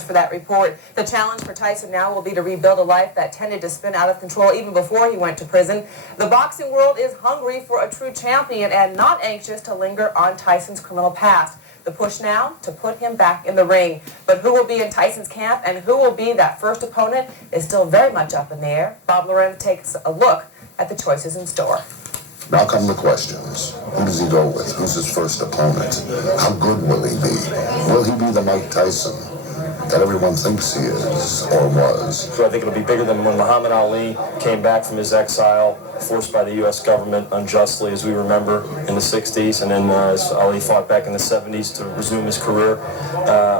For that report. The challenge for Tyson now will be to rebuild a life that tended to spin out of control even before he went to prison. The boxing world is hungry for a true champion and not anxious to linger on Tyson's criminal past. The push now to put him back in the ring. But who will be in Tyson's camp and who will be that first opponent is still very much up in the air. Bob Lorenz takes a look at the choices in store. Now come the questions. Who does he go with? Who's his first opponent? How good will he be? Will he be the Mike Tyson that everyone thinks he is or was? So I think it'll be bigger than when Muhammad Ali came back from his exile, forced by the U.S. government unjustly, as we remember, in the 60s, and then as Ali fought back in the 70s to resume his career.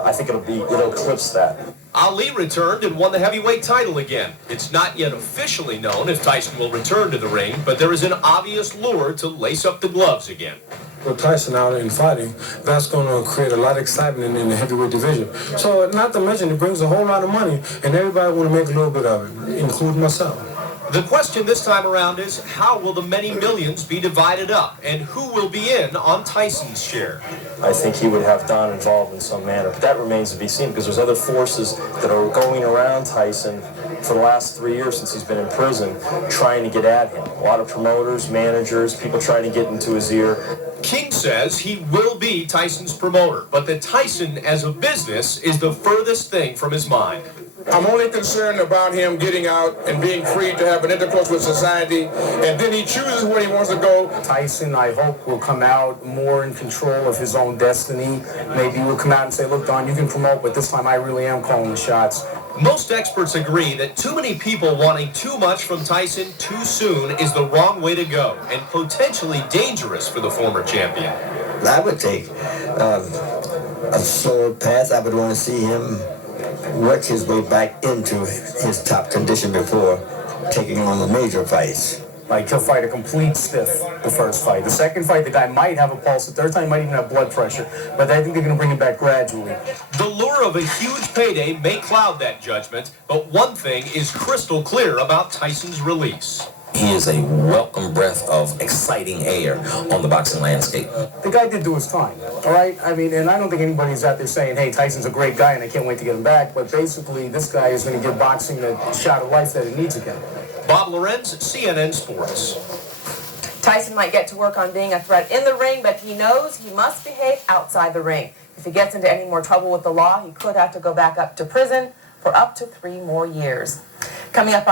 I think it'll eclipse that. Ali returned and won the heavyweight title again. It's not yet officially known if Tyson will return to the ring, but there is an obvious lure to lace up the gloves again. With Tyson out and fighting, that's going to create a lot of excitement in the heavyweight division. So, not to mention, it brings a whole lot of money, and everybody want to make a little bit of it, including myself. The question this time around is, how will the many millions be divided up, and who will be in on Tyson's share? I think he would have Don involved in some manner, but that remains to be seen because there's other forces that are going around Tyson for the last 3 years since he's been in prison, trying to get at him. A lot of promoters, managers, people trying to get into his ear. King says he will be Tyson's promoter, but that Tyson as a business is the furthest thing from his mind. I'm only concerned about him getting out and being free to have an intercourse with society, and then he chooses where he wants to go. Tyson, I hope, will come out more in control of his own destiny. Maybe he'll come out and say, look, Don, you can promote, but this time I really am calling the shots. Most experts agree that too many people wanting too much from Tyson too soon is the wrong way to go and potentially dangerous for the former champion. I would take a slower path. I would want to see him work his way back into his top condition before taking on the major fights. Like, he'll fight a complete stiff the first fight. The second fight, the guy might have a pulse. The third time, he might even have blood pressure. But I think they're going to bring him back gradually. The lure of a huge payday may cloud that judgment, but one thing is crystal clear about Tyson's release. He is a welcome breath of exciting air on the boxing landscape. The guy did do his time, all right? I mean, and I don't think anybody's out there saying, hey, Tyson's a great guy and I can't wait to get him back. But basically, this guy is going to give boxing the shot of life that it needs again. Bob Lorenz, CNN Sports. Tyson might get to work on being a threat in the ring, but he knows he must behave outside the ring. If he gets into any more trouble with the law, he could have to go back up to prison for up to 3 more years. Coming up on